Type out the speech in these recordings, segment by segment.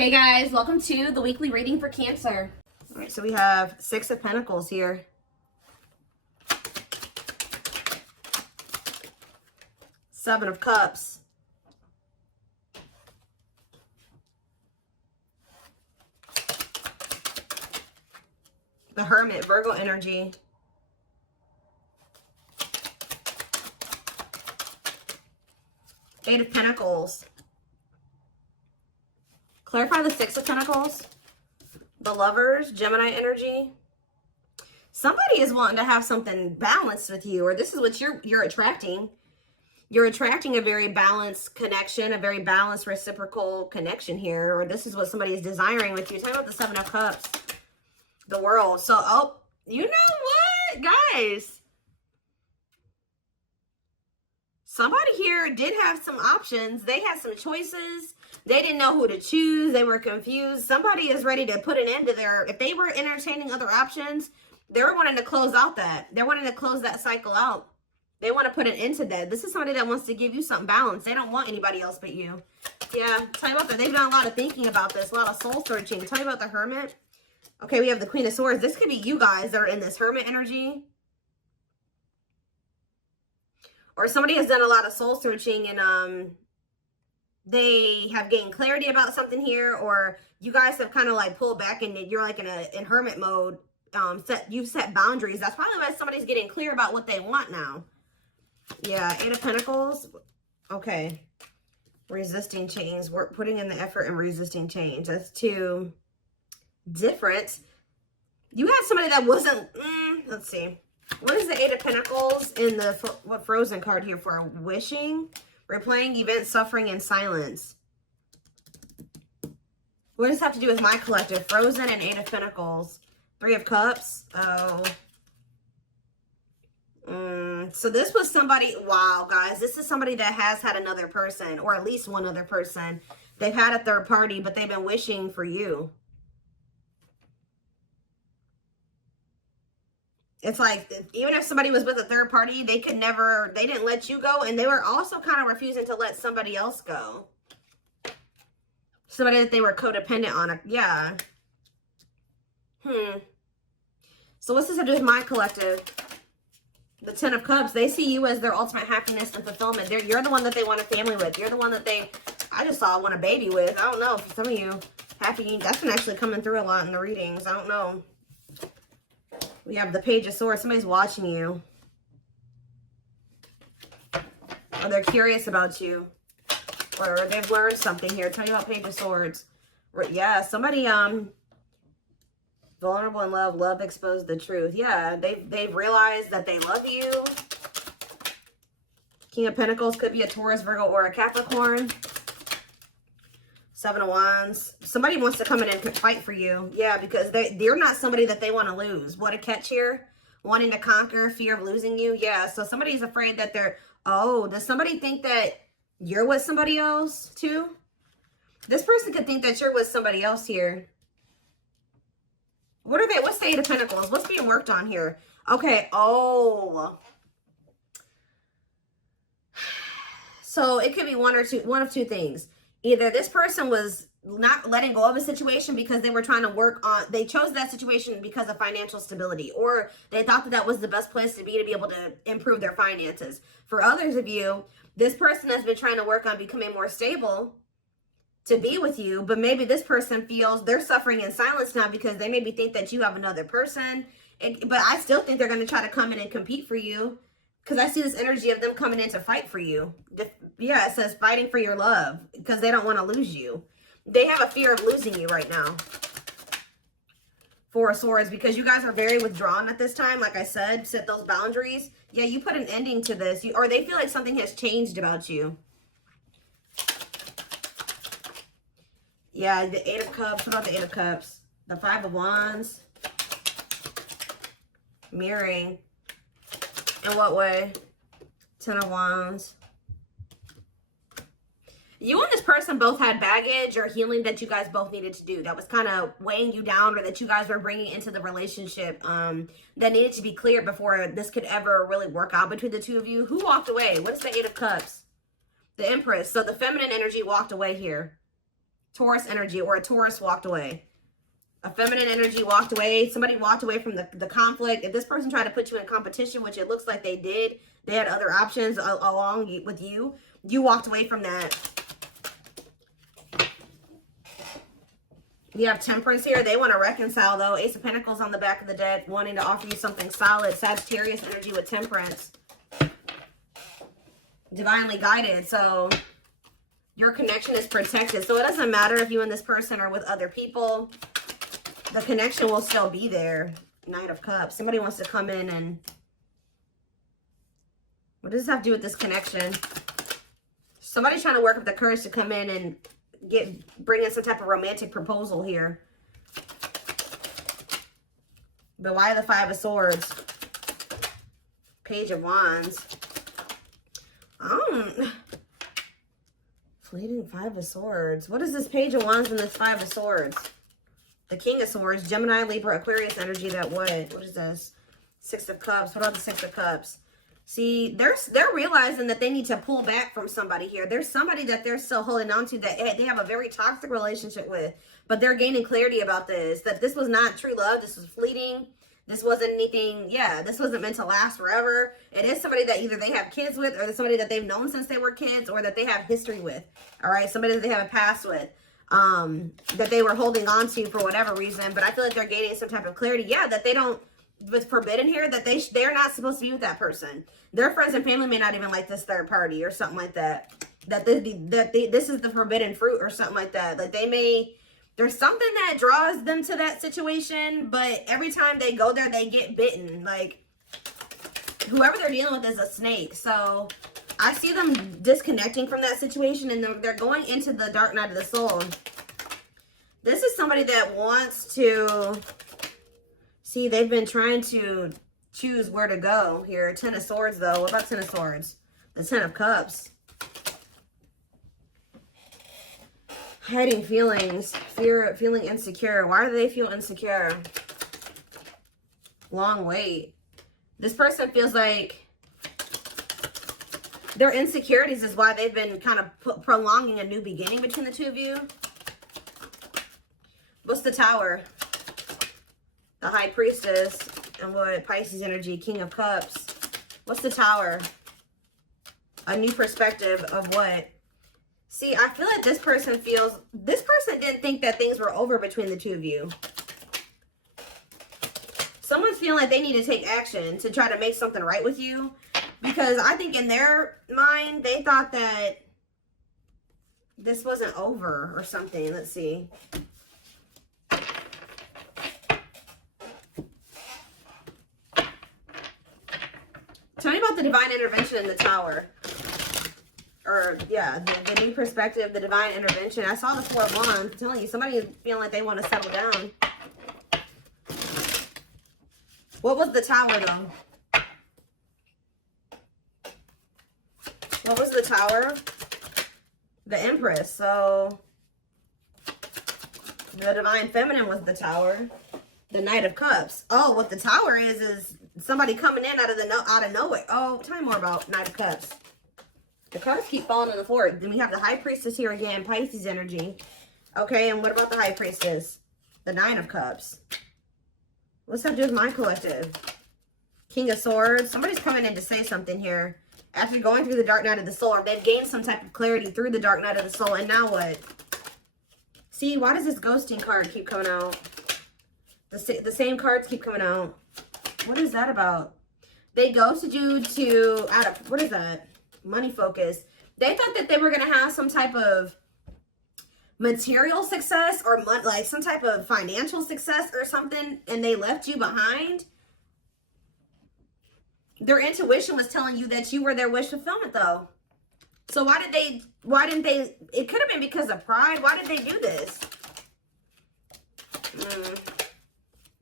Hey guys, welcome to the weekly reading for Cancer. All right, so we have Six of Pentacles here. Seven of Cups. The Hermit, Virgo energy. Eight of Pentacles. Clarify the Six of Pentacles. The Lovers, Gemini energy. Somebody is wanting to have something balanced with you, or this is what you're attracting. You're attracting a very balanced connection, a very balanced reciprocal connection here, or this is what somebody is desiring with you. Talk about the Seven of Cups. The World. So, oh, you know what, guys? Somebody here did have some options. They had some choices. They didn't know who to choose. They were confused. Somebody is ready to put an end to their, if they were entertaining other options, they're wanting to close out that. They're wanting to close that cycle out. They want to put an end to that. This is somebody that wants to give you something balanced. They don't want anybody else but you. Yeah, tell you about that. They've done a lot of thinking about this, a lot of soul searching. Tell you about the Hermit. Okay, we have the Queen of Swords. This could be you guys that are in this Hermit energy. Or somebody has done a lot of soul searching and they have gained clarity about something here, or you guys have kind of like pulled back and you're like in hermit mode. You've set boundaries. That's probably why somebody's getting clear about what they want now. Yeah, Eight of Pentacles. Okay. Resisting change. We're putting in the effort and resisting change. That's too different. You had somebody that wasn't, let's see. What is the Eight of Pentacles in the, what Frozen card here for? Wishing, replaying events, suffering, and silence. What does this have to do with my collective? Frozen and Eight of Pentacles. Three of Cups. Oh. So this was somebody, wow, guys. This is somebody that has had another person, or at least one other person. They've had a third party, but they've been wishing for you. It's like, even if somebody was with a third party, they could never, they didn't let you go. And they were also kind of refusing to let somebody else go. Somebody that they were codependent on. Yeah. So what's this have to do with my collective? The Ten of Cups. They see you as their ultimate happiness and fulfillment. You're the one that they want a family with. You're the one that they, I just saw, want a baby with. I don't know. For some of you, happy, that's been actually coming through a lot in the readings. I don't know. We have the Page of Swords. Somebody's watching you. Or they're curious about you. Or they've learned something here. Tell you about Page of Swords. Yeah, somebody, vulnerable in love. Love exposed the truth. Yeah, they've realized that they love you. King of Pentacles could be a Taurus, Virgo, or a Capricorn. Seven of Wands. Somebody wants to come in and fight for you. Yeah, because they're not somebody that they want to lose. What a catch here. Wanting to conquer, fear of losing you. Yeah, so somebody's afraid that they're... Oh, does somebody think that you're with somebody else too? This person could think that you're with somebody else here. What are they? What's the Eight of Pentacles? What's being worked on here? Okay, oh... So it could be one of two things. Either this person was not letting go of a situation because they were trying to work on, they chose that situation because of financial stability, or they thought that that was the best place to be able to improve their finances. For others of you, this person has been trying to work on becoming more stable to be with you, but maybe this person feels they're suffering in silence now because they maybe think that you have another person. But I still think they're going to try to come in and compete for you. Because I see this energy of them coming in to fight for you. Yeah, it says fighting for your love. Because they don't want to lose you. They have a fear of losing you right now. Four of Swords. Because you guys are very withdrawn at this time. Like I said, set those boundaries. Yeah, you put an ending to this. Or they feel like something has changed about you. Yeah, the Eight of Cups. What about the Eight of Cups? The Five of Wands. Mirroring. In what way? Ten of Wands. You and this person both had baggage or healing that you guys both needed to do. That was kind of weighing you down, or that you guys were bringing into the relationship that needed to be cleared before this could ever really work out between the two of you. Who walked away? What is the Eight of Cups? The Empress. So the feminine energy walked away here. Taurus energy, or a Taurus walked away. A feminine energy walked away. Somebody walked away from the conflict. If this person tried to put you in competition, which it looks like they did, they had other options along with you. You walked away from that. You have Temperance here. They want to reconcile, though. Ace of Pentacles on the back of the deck, wanting to offer you something solid. Sagittarius energy with Temperance. Divinely guided. So your connection is protected. So it doesn't matter if you and this person are with other people. The connection will still be there. Knight of Cups. Somebody wants to come in and... What does this have to do with this connection? Somebody's trying to work up the courage to come in and bring in some type of romantic proposal here. But why the Five of Swords? Page of Wands. Fleeting Five of Swords. What is this Page of Wands and this Five of Swords? The King of Swords. Gemini, Libra, Aquarius energy. That what? What is this? Six of Cups. What about the Six of Cups? See, they're realizing that they need to pull back from somebody here. There's somebody that they're still holding on to that they have a very toxic relationship with. But they're gaining clarity about this. That this was not true love. This was fleeting. This wasn't anything, yeah, this wasn't meant to last forever. It is somebody that either they have kids with, or somebody that they've known since they were kids, or that they have history with. All right, somebody that they have a past with. That they were holding on to for whatever reason. But I feel like they're gaining some type of clarity. Yeah, that they don't... With forbidden here, that they're not supposed to be with that person. Their friends and family may not even like this third party or something like that. This is the forbidden fruit or something like that. Like there's something that draws them to that situation, but every time they go there, they get bitten. Like whoever they're dealing with is a snake. So I see them disconnecting from that situation, and they're going into the dark night of the soul. This is somebody that wants to... See, they've been trying to choose where to go here. Ten of Swords, though. What about Ten of Swords? The Ten of Cups. Hiding feelings. Feeling insecure. Why do they feel insecure? Long wait. This person feels like their insecurities is why they've been kind of prolonging a new beginning between the two of you. What's the Tower? The High Priestess, and what? Pisces energy, King of Cups. What's the Tower? A new perspective of what? See, I feel like this person didn't think that things were over between the two of you. Someone's feeling like they need to take action to try to make something right with you. Because I think in their mind, they thought that this wasn't over or something. Let's see. Tell me about the divine intervention in the Tower. Or, yeah, the new perspective, the divine intervention. I saw the Four of Wands. I'm telling you, somebody is feeling like they want to settle down. What was the Tower, though? What was the Tower? The Empress. So, the divine feminine was the Tower. The Knight of Cups. Oh, what the Tower is somebody coming in out of nowhere. Oh, tell me more about Knight of Cups. The cards keep falling on the floor. Then we have the High Priestess here again, Pisces energy. Okay, and what about the High Priestess? The Nine of Cups. What's that do with my collective? King of Swords. Somebody's coming in to say something here. After going through the dark night of the soul, they've gained some type of clarity through the dark night of the soul. And now what? See, why does this ghosting card keep coming out? The same cards keep coming out. What is that about? They ghosted you what is that? Money focus. They thought that they were going to have some type of material success or like some type of financial success or something, and they left you behind. Their intuition was telling you that you were their wish fulfillment, though. So why didn't they, it could have been because of pride. Why did they do this?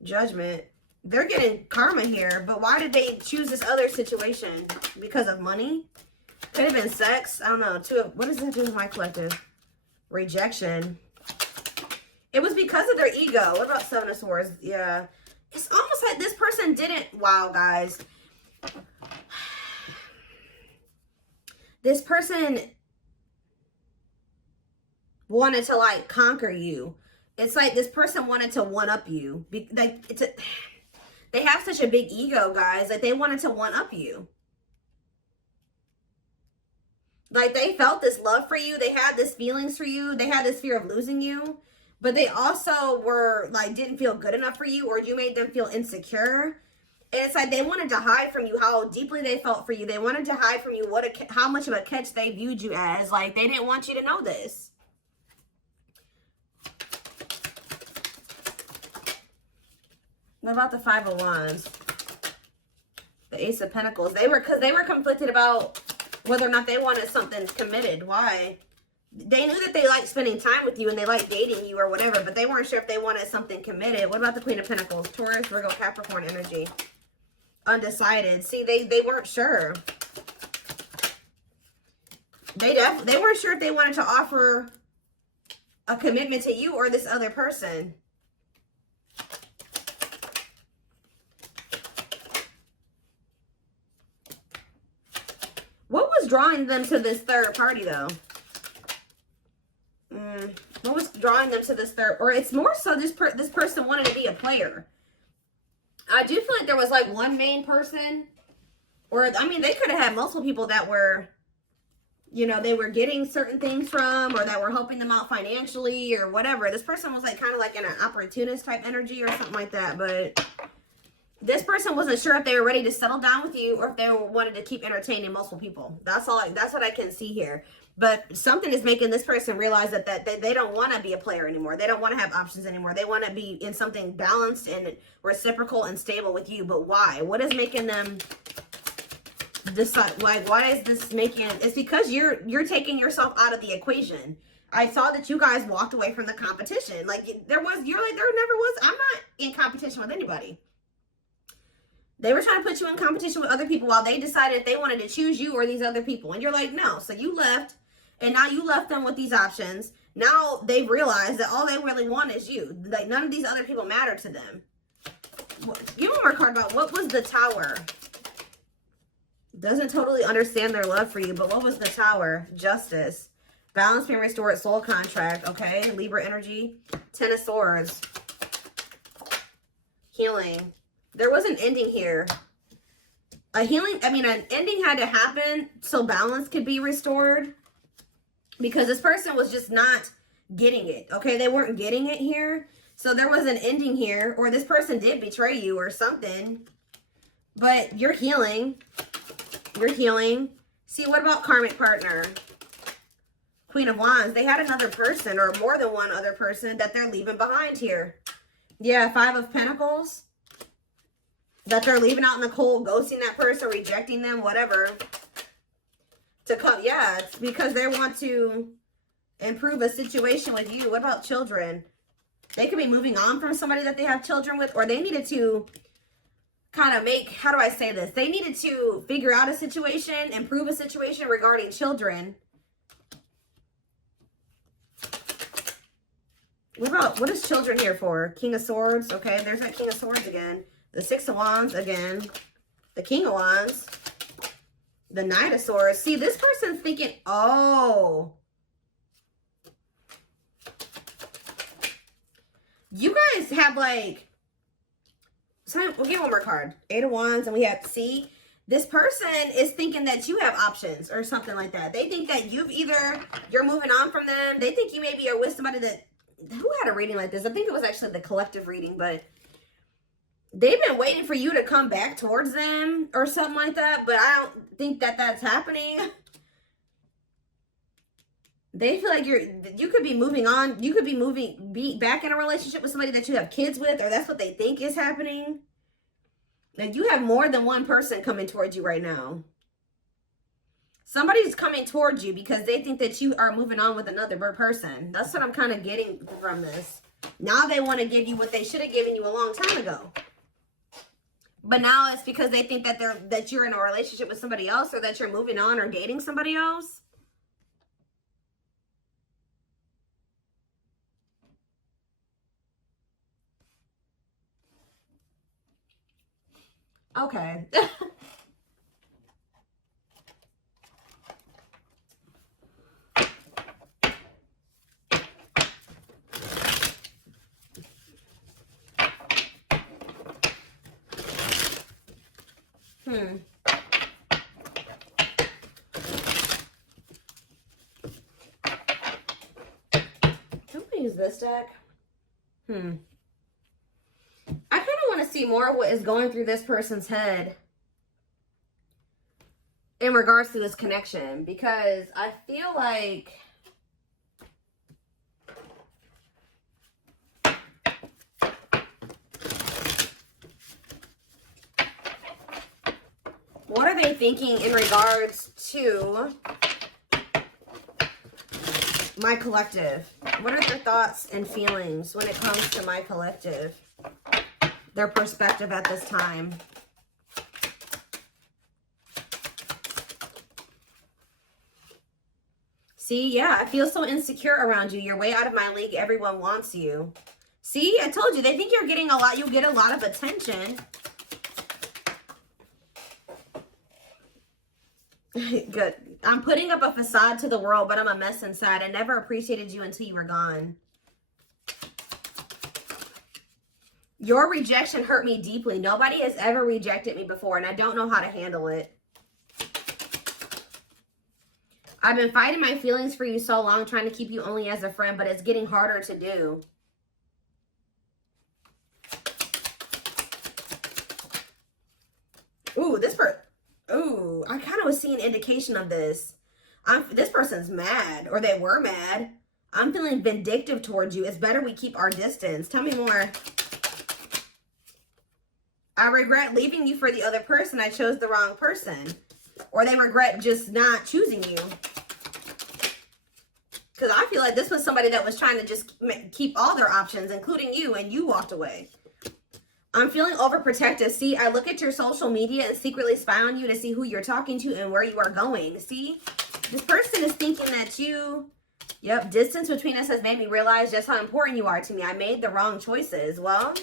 Judgment. They're getting karma here, but why did they choose this other situation? Because of money? Could have been sex. I don't know. What does that do with my collective? Rejection. It was because of their ego. What about Seven of Swords? Yeah. It's almost like this person didn't... Wow, guys. This person wanted to like conquer you. It's like this person wanted to one up you. Like they have such a big ego, guys. Like they wanted to one up you. Like they felt this love for you. They had this feelings for you. They had this fear of losing you. But they also were like, didn't feel good enough for you, or you made them feel insecure. And it's like they wanted to hide from you how deeply they felt for you. They wanted to hide from you how much of a catch they viewed you as. Like they didn't want you to know this. What about the Five of Wands? The Ace of Pentacles. Because they were conflicted about whether or not they wanted something committed. Why? They knew that they liked spending time with you and they liked dating you or whatever, but they weren't sure if they wanted something committed. What about the Queen of Pentacles? Taurus, Virgo, Capricorn energy. Undecided. See, they weren't sure. They weren't sure if they wanted to offer a commitment to you or this other person. What was drawing them to this third party, though? What was drawing them to this third? Or it's more so this person wanted to be a player. I do feel like there was like one main person. Or, I mean, they could have had multiple people that were, you know, they were getting certain things from, or that were helping them out financially or whatever. This person was like kind of like in an opportunist type energy or something like that. But this person wasn't sure if they were ready to settle down with you or if they wanted to keep entertaining multiple people. That's what I can see here. But something is making this person realize that they don't want to be a player anymore. They don't want to have options anymore. They want to be in something balanced and reciprocal and stable with you. But why? What is making them decide? Like, why is this making? It's because you're taking yourself out of the equation. I saw that you guys walked away from the competition. Like there never was. I'm not in competition with anybody. They were trying to put you in competition with other people while they decided if they wanted to choose you or these other people. And you're like, no. So you left. And now you left them with these options. Now they've realized that all they really want is you. Like none of these other people matter to them. Give one more card about what was the Tower. Doesn't totally understand their love for you, but what was the Tower? Justice. Balance being restored. Soul contract. Okay. Libra energy. Ten of Swords. Healing. There was an ending here. An ending had to happen so balance could be restored. Because this person was just not getting it. Okay, they weren't getting it here. So there was an ending here. Or this person did betray you or something. But you're healing. You're healing. See, what about karmic partner? Queen of Wands. They had another person or more than one other person that they're leaving behind here. Yeah, Five of Pentacles. That they're leaving out in the cold, ghosting that person, rejecting them, whatever. To come, yeah, it's because they want to improve a situation with you. What about children? They could be moving on from somebody that they have children with, or they needed to kind of how do I say this? They needed to figure out a situation, improve a situation regarding children. What is children here for? King of Swords. Okay, there's that King of Swords again. The Six of Wands again. The King of Wands. The Knight of Swords. See, this person's thinking, oh. You guys have like, we'll get one more card. Eight of Wands, and we have, see, this person is thinking that you have options or something like that. They think that you're moving on from them. They think you maybe are with somebody that, who had a reading like this? I think it was actually the collective reading, but they've been waiting for you to come back towards them or something like that, but I don't think that that's happening. They feel like you could be moving on. You could be back in a relationship with somebody that you have kids with, or that's what they think is happening. Like you have more than one person coming towards you right now. Somebody's coming towards you because they think that you are moving on with another person. That's what I'm kind of getting from this. Now they want to give you what they should have given you a long time ago. But now it's because they think that you're in a relationship with somebody else, or that you're moving on or dating somebody else. Okay. I'm gonna use this deck. I kind of want to see more of what is going through this person's head in regards to this connection, because I feel like what are they thinking in regards to my collective? What are their thoughts and feelings when it comes to my collective? Their perspective at this time. See, yeah, I feel so insecure around you. You're way out of my league. Everyone wants you. See, I told you, they think you're getting a lot. You get a lot of attention. Good. I'm putting up a facade to the world, but I'm a mess inside. I never appreciated you until you were gone. Your rejection hurt me deeply. Nobody has ever rejected me before, and I don't know how to handle it. I've been fighting my feelings for you so long, trying to keep you only as a friend, but it's getting harder to do. Ooh, ooh, I kind of was seeing indication of this. This person's mad, or they were mad. I'm feeling vindictive towards you. It's better we keep our distance. Tell me more. I regret leaving you for the other person. I chose the wrong person. Or they regret just not choosing you. Because I feel like this was somebody that was trying to just keep all their options, including you, and you walked away. I'm feeling overprotective. See, I look at your social media and secretly spy on you to see who you're talking to and where you are going. See, this person is thinking that you, yep, distance between us has made me realize just how important you are to me. I made the wrong choices. Well,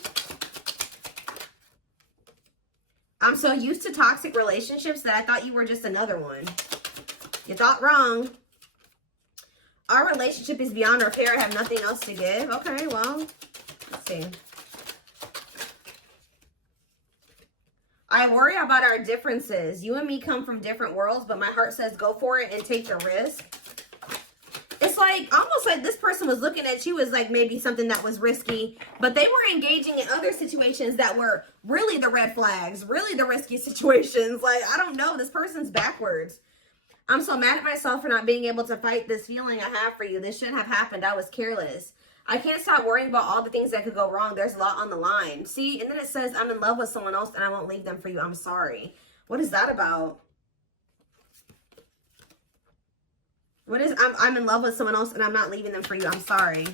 I'm so used to toxic relationships that I thought you were just another one. You thought wrong. Our relationship is beyond repair. I have nothing else to give. Okay, well, let's see. I worry about our differences. You and me come from different worlds, but my heart says go for it and take the risk. It's like, almost like this person was looking at you as like maybe something that was risky, but they were engaging in other situations that were really the red flags, really the risky situations. Like, I don't know, this person's backwards. I'm so mad at myself for not being able to fight this feeling I have for you. This shouldn't have happened. I was careless. I can't stop worrying about all the things that could go wrong. There's a lot on the line. See, and then it says, I'm in love with someone else and I won't leave them for you. I'm sorry. What is that about? What is, I'm in love with someone else and I'm not leaving them for you. I'm sorry.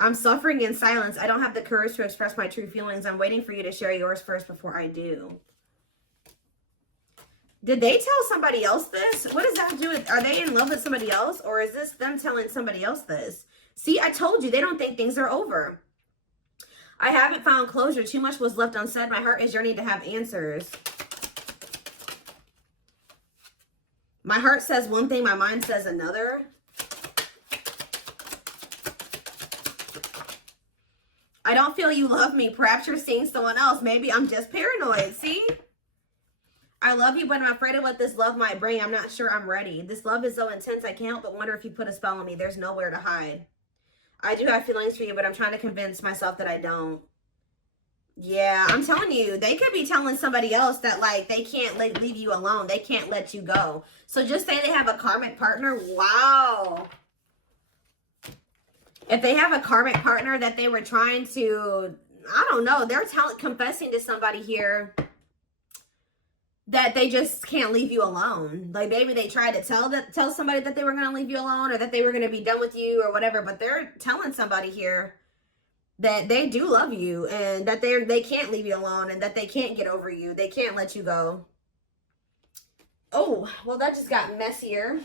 I'm suffering in silence. I don't have the courage to express my true feelings. I'm waiting for you to share yours first before I do. Did they tell somebody else this? What does that have to do with, are they in love with somebody else? Or is this them telling somebody else this? See, I told you, they don't think things are over. I haven't found closure. Too much was left unsaid. My heart is yearning to have answers. My heart says one thing, my mind says another. I don't feel you love me. Perhaps you're seeing someone else. Maybe I'm just paranoid. See? I love you, but I'm afraid of what this love might bring. I'm not sure I'm ready. This love is so intense, I can't help but wonder if you put a spell on me. There's nowhere to hide. I do have feelings for you, but I'm trying to convince myself that I don't. Yeah, I'm telling you, they could be telling somebody else that, like, they can't leave you alone. They can't let you go. So just say they have a karmic partner. Wow. If they have a karmic partner that they were trying to, I don't know, they're confessing to somebody here that they just can't leave you alone. Like, maybe they tried to tell somebody that they were going to leave you alone or that they were going to be done with you or whatever, but they're telling somebody here that they do love you and that they can't leave you alone and that they can't get over you. They can't let you go. Oh, well, that just got messier.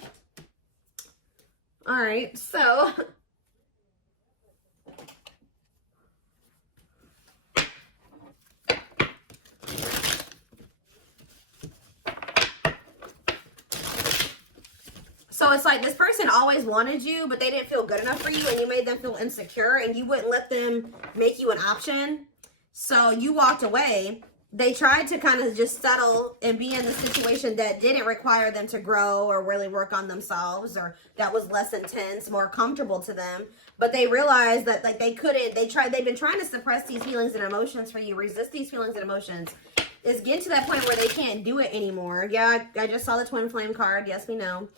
All right, so so it's like this person always wanted you, but they didn't feel good enough for you, and you made them feel insecure, and you wouldn't let them make you an option. So you walked away, they tried to kind of just settle and be in the situation that didn't require them to grow or really work on themselves, or that was less intense, more comfortable to them. But they realized that like they've been trying to suppress these feelings and emotions for you, resist these feelings and emotions. It's getting to that point where they can't do it anymore. Yeah, I just saw the twin flame card. Yes, we know.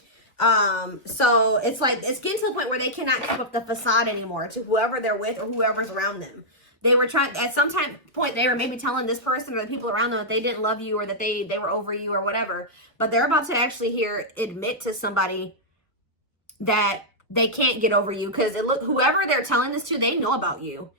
So it's like, it's getting to the point where they cannot keep up the facade anymore to whoever they're with or whoever's around them. They were trying, at some point, they were maybe telling this person or the people around them that they didn't love you or that they were over you or whatever. But they're about to actually admit to somebody that they can't get over you, because whoever they're telling this to, they know about you.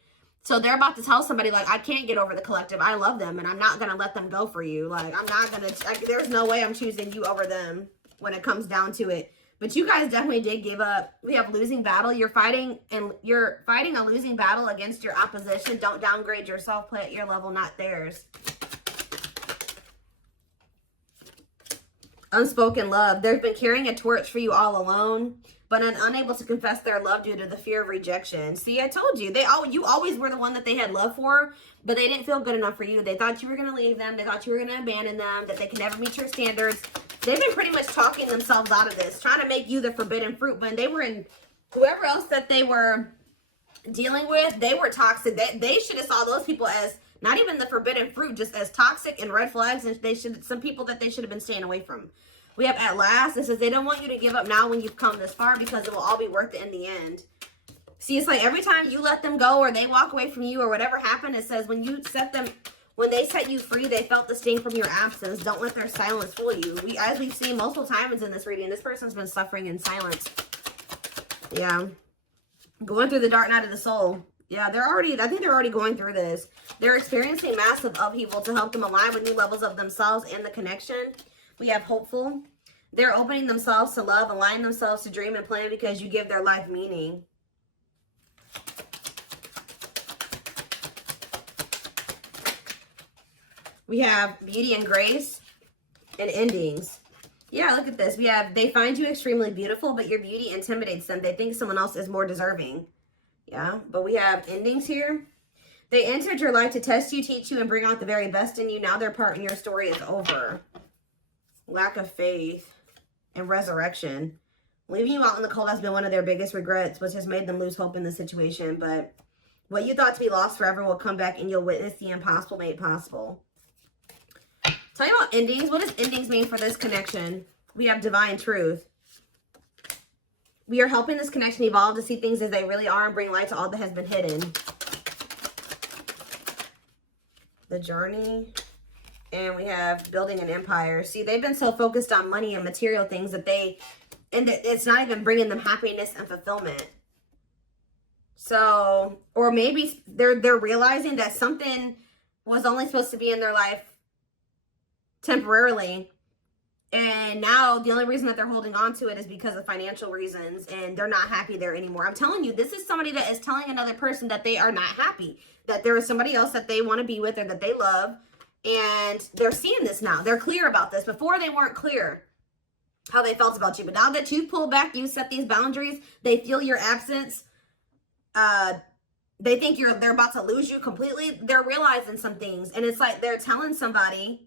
So they're about to tell somebody, like, I can't get over the collective. I love them, and I'm not going to let them go for you. Like, I'm not going to, there's no way I'm choosing you over them when it comes down to it. But you guys definitely did give up. We have losing battle. You're fighting a losing battle against your opposition. Don't downgrade yourself. Play at your level, not theirs. Unspoken love. They've been carrying a torch for you all alone, but unable to confess their love due to the fear of rejection. See, I told you. You always were the one that they had love for, but they didn't feel good enough for you. They thought you were going to leave them. They thought you were going to abandon them, that they could never meet your standards. They've been pretty much talking themselves out of this, trying to make you the forbidden fruit. When they were in, whoever else that they were dealing with, they were toxic. They should have saw those people as not even the forbidden fruit, just as toxic and red flags. And some people that they should have been staying away from. We have at last. It says they don't want you to give up now when you've come this far, because it will all be worth it in the end. See, it's like every time you let them go or they walk away from you or whatever happened, it says when they set you free, they felt the sting from your absence. Don't let their silence fool you. As we've seen multiple times in this reading, this person's been suffering in silence. Yeah. Going through the dark night of the soul. Yeah, I think they're already going through this. They're experiencing massive upheaval to help them align with new levels of themselves and the connection. We have hopeful. They're opening themselves to love, aligning themselves to dream and plan because you give their life meaning. We have beauty and grace and endings. Yeah, look at this. We have, they find you extremely beautiful, but your beauty intimidates them. They think someone else is more deserving. Yeah, but we have endings here. They entered your life to test you, teach you, and bring out the very best in you. Now their part in your story is over. Lack of faith and resurrection. Leaving you out in the cold has been one of their biggest regrets, which has made them lose hope in the situation. But what you thought to be lost forever will come back, and you'll witness the impossible made possible. Tell you about endings. What does endings mean for this connection? We have divine truth. We are helping this connection evolve to see things as they really are and bring light to all that has been hidden. The journey. And we have building an empire. See, they've been so focused on money and material things that it's not even bringing them happiness and fulfillment. So, or maybe they're realizing that something was only supposed to be in their life temporarily, and now the only reason that they're holding on to it is because of financial reasons, and they're not happy there anymore. I'm telling you, this is somebody that is telling another person that they are not happy, that there is somebody else that they want to be with or that they love, and they're seeing this now. They're clear about this. Before, they weren't clear how they felt about you, but now that you've pulled back, you set these boundaries, they feel your absence, they think they're about to lose you completely. They're realizing some things, and it's like they're telling somebody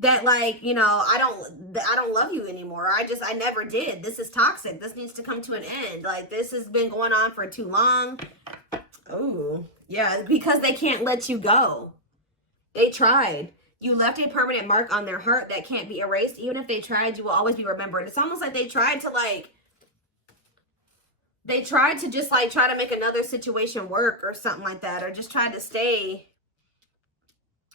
that, like, you know, I don't love you anymore. I never did. This is toxic. This needs to come to an end. Like, this has been going on for too long. Oh, yeah, because they can't let you go. They tried. You left a permanent mark on their heart that can't be erased. Even if they tried, you will always be remembered. It's almost like they tried to just like try to make another situation work or something like that, or just try to stay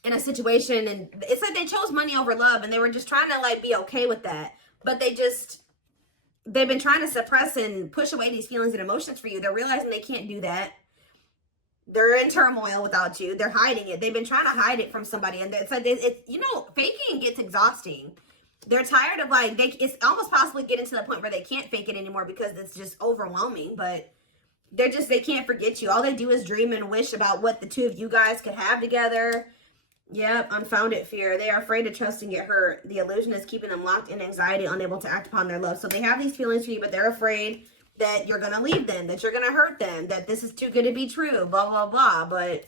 in a situation, and it's like they chose money over love, and they were just trying to like be okay with that, but they've been trying to suppress and push away these feelings and emotions for you. They're realizing they can't do that. They're in turmoil without you. They're hiding it. They've been trying to hide it from somebody, and it's like you know, faking gets exhausting. They're tired of it's almost possibly getting to the point where they can't fake it anymore because it's just overwhelming. But they can't forget you. All they do is dream and wish about what the two of you guys could have together. Yep, unfounded fear. They are afraid to trust and get hurt. The illusion is keeping them locked in anxiety, unable to act upon their love. So they have these feelings for you, but they're afraid that you're going to leave them, that you're going to hurt them, that this is too good to be true, blah, blah, blah. But,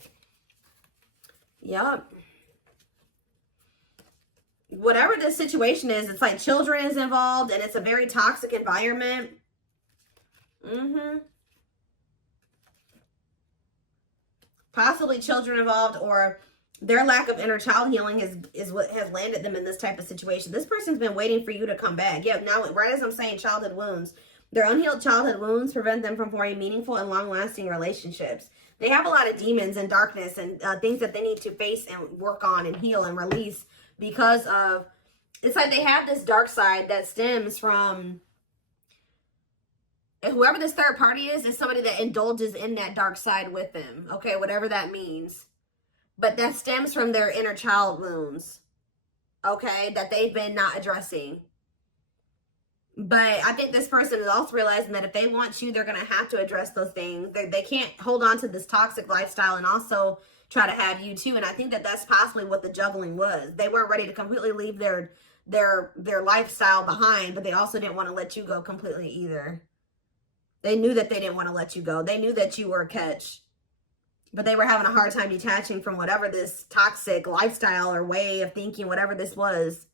yep. whatever this situation is, it's like children is involved and it's a very toxic environment. Possibly children involved, or their lack of inner child healing is what has landed them in this type of situation. This person's been waiting for you to come back. Yeah, now, right as I'm saying childhood wounds, their unhealed childhood wounds prevent them from forming meaningful and long-lasting relationships. They have a lot of demons and darkness and things that they need to face and work on and heal and release because of, it's like they have this dark side that stems from, whoever this third party is somebody that indulges in that dark side with them. Okay, whatever that means. But that stems from their inner child wounds. Okay, that they've been not addressing. But I think this person is also realizing that if they want you, they're going to have to address those things. They can't hold on to this toxic lifestyle and also try to have you too. And I think that that's possibly what the juggling was. They weren't ready to completely leave their lifestyle behind, but they also didn't want to let you go completely either. They knew that they didn't want to let you go. They knew that you were a catch. But they were having a hard time detaching from whatever this toxic lifestyle or way of thinking, whatever this was.